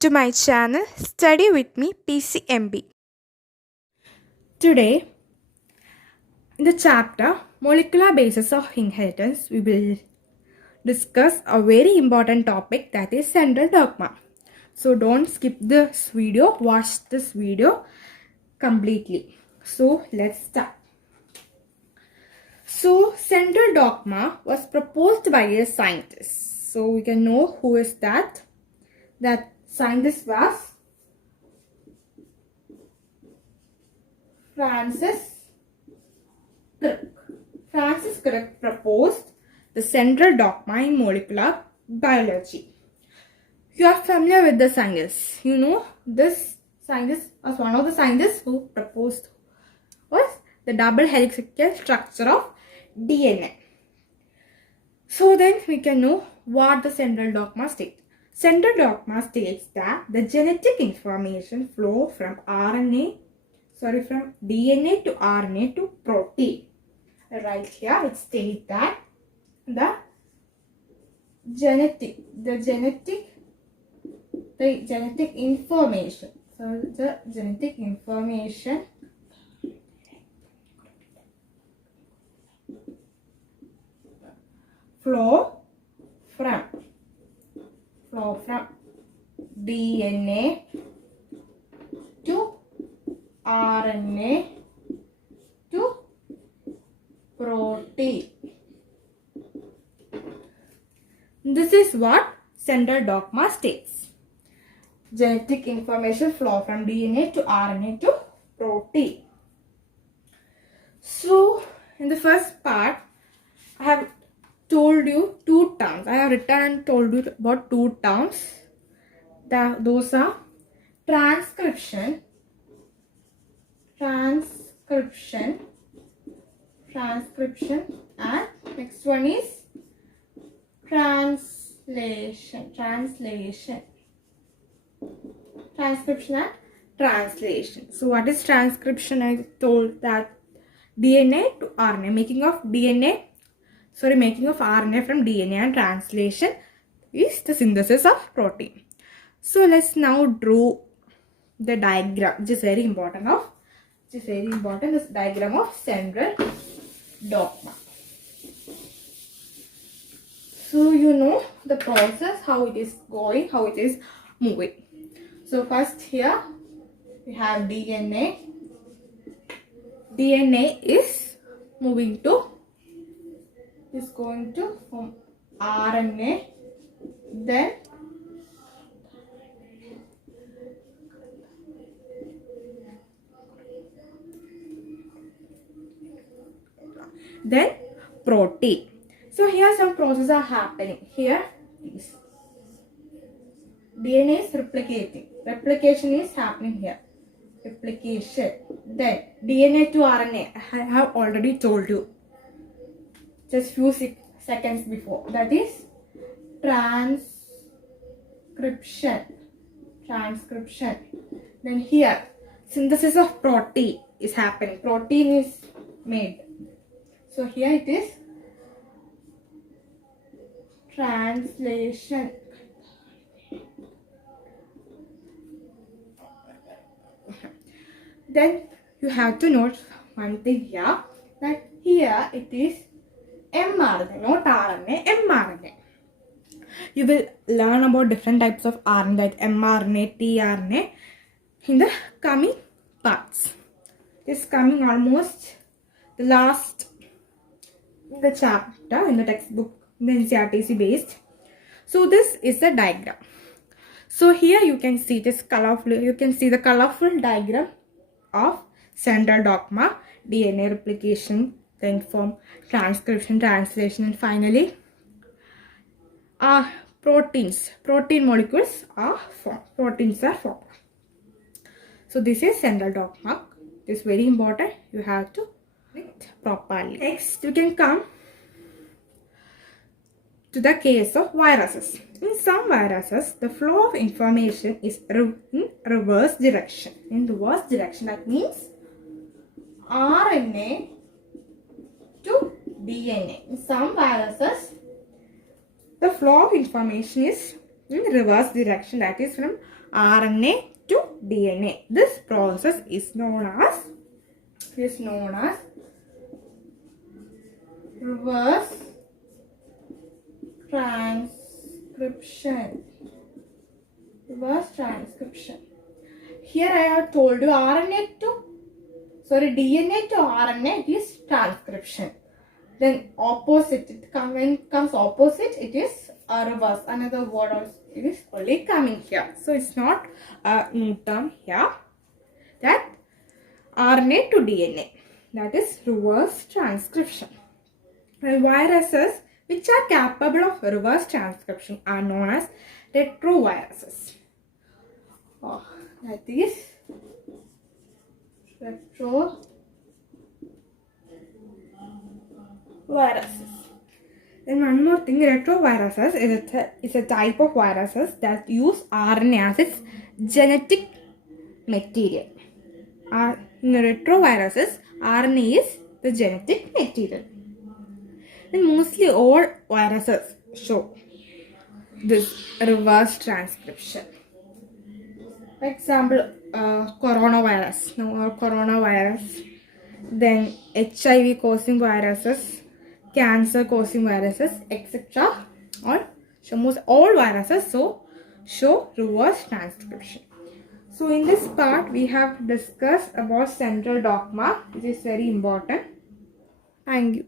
to my channel Study with me PCMB. Today, in the chapter Molecular Basis of Inheritance, we will discuss a very important topic, that is Central Dogma. So don't skip this video, watch this video completely. So let's start. So Central Dogma was proposed by a scientist. So we can know who is that. That scientist was Francis Crick. Francis Crick proposed the central dogma in molecular biology. You are familiar with the scientist. You know this scientist was one of the scientists who proposed was the double helical structure of DNA. So then we can know what the central dogma states. Central dogma states that the genetic information flow from DNA to RNA to protein. Right here it states that the genetic information. So the genetic information flow from DNA to RNA to protein. This is what central dogma states. Genetic information flow from DNA to RNA to protein. So in the first part, I have told you two terms. I have written and told you about two terms. Those are transcription and next one is translation. Transcription and translation. So what is transcription? I told that DNA to RNA, making of RNA from DNA, and translation is the synthesis of protein. So let's now draw the diagram, which is very important. This diagram of central dogma. So you know the process, how it is going, how it is moving. So first here we have DNA. DNA is going to form RNA, then protein. So here some processes are happening. Here is DNA is replicating. Replication is happening here. Replication. Then DNA to RNA. I have already told you just few seconds before. That is transcription. Then here synthesis of protein is happening. Protein is made. So here it is translation. Then you have to note one thing here, that here it is mRNA, not RNA, mRNA. You will learn about different types of RNA, like mRNA, tRNA, in the coming parts. It's coming almost the last in the chapter, in the textbook, in the NCRTC based. So this is the diagram. So here you can see this colorful. You can see the colorful diagram of central dogma, DNA replication, then form transcription, translation, and finally protein molecules are formed. Proteins are formed. So this is central dogma. This is very important. You have to read it properly. Next, you can come to the case of viruses. In some viruses, the flow of information is in reverse direction. That means RNA to DNA. In some viruses, the flow of information is in reverse direction, that is from RNA to DNA. This process is known as reverse transcription. Here I have told you DNA to RNA, it is transcription. Then opposite, when it comes opposite, it is reverse. Another word also is only coming here. So it's not a new term here. That RNA to DNA, that is reverse transcription. And viruses which are capable of reverse transcription are known as retroviruses. That is retroviruses. Then one more thing, retroviruses is a type of viruses that use RNA as its genetic material. In retroviruses, RNA is the genetic material. Then mostly all viruses show this reverse transcription. For example, coronavirus, then HIV causing viruses, cancer causing viruses, etc. Almost all viruses show reverse transcription. So in this part we have discussed about central dogma, which is very important. Thank you.